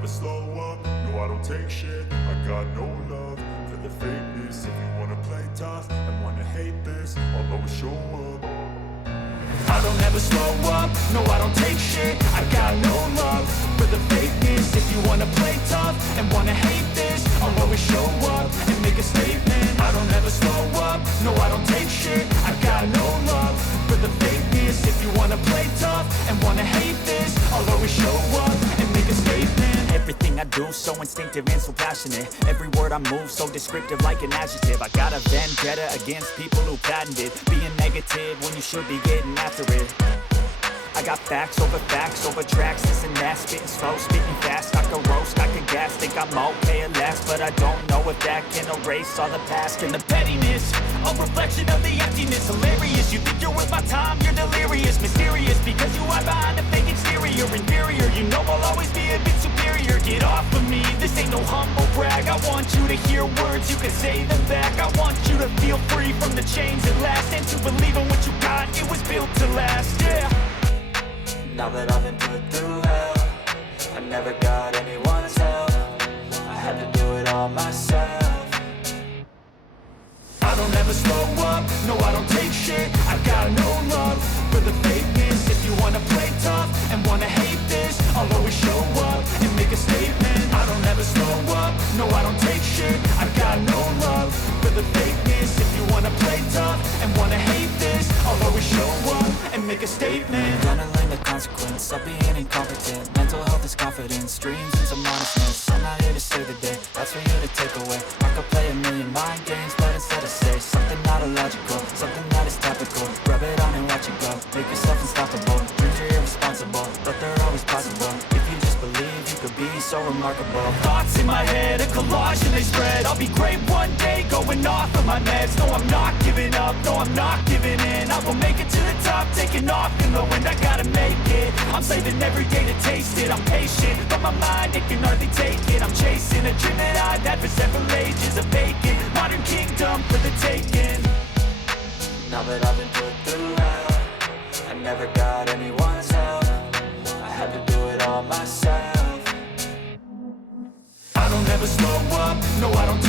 never slow up, no I don't take shit. I got no love for the fakeness. If you wanna play tough and wanna hate this, I'll always show up. I don't ever slow up, no I don't take shit. I got no love for the fakeness. If you wanna play tough and wanna hate this, I'll always show up and make a statement. I don't ever slow up, no I don't take shit. I got no love for the fakeness. If you wanna play tough and wanna hate this, I'll always show up and make a statement. Everything I do so instinctive and so passionate. Every word I move so descriptive like an adjective. I got a vendetta against people who patented being negative when you should be getting after it. I got facts over tracks, this and that. Spitting slow, spitting fast, I can roast, I can gas. Think I'm okay at last, but I don't know if that can erase all the past. And the pettiness, a reflection of the emptiness. Hilarious, you think you're worth my time, you're delirious. Mysterious, because you are behind a fake exterior. Inferior, you know I'll always be a bit superior. Get off of me, this ain't no humble brag. I want you to hear words, you can say them back. I want you to feel free from the chains at last, and to believe in what you got, it was built to last, yeah. Now that I've been put through hell, I never got anyone's help. I had to do it all myself. I don't ever slow up, no I don't take shit. I got no love for the fakeness. If you wanna play tough and wanna hate this, I'll always show up and make a statement. I don't ever slow up, no I don't take shit. I got no love for the fakeness. If you wanna play tough and wanna hate this, I'll always show up and make a statement. Gonna learn the consequence of being incompetent. Mental health is confidence, dreams into modestness. I'm not here to save the day, that's for you to take away. I could play a million mind games, but instead I say something not illogical, something that is topical. Rub it on and watch it go, make yourself unstoppable. Dreams are irresponsible, but they're always possible. If you just believe, you could be so remarkable. Thoughts in my head, a collage and they spread. I'll be great one day, going off of my meds. No, I'm not giving up, no, I'm not giving in. I will make it to the top, taking off in the wind. I gotta make it, I'm saving every day to taste it. I'm patient, but my mind, it can hardly take it. I'm chasing a dream that I've had for several ages. A vacant, modern kingdom for the taking. Now that I've been put through hell, I never got anyone's help. I had to do it all myself. I don't ever slow up, no I don't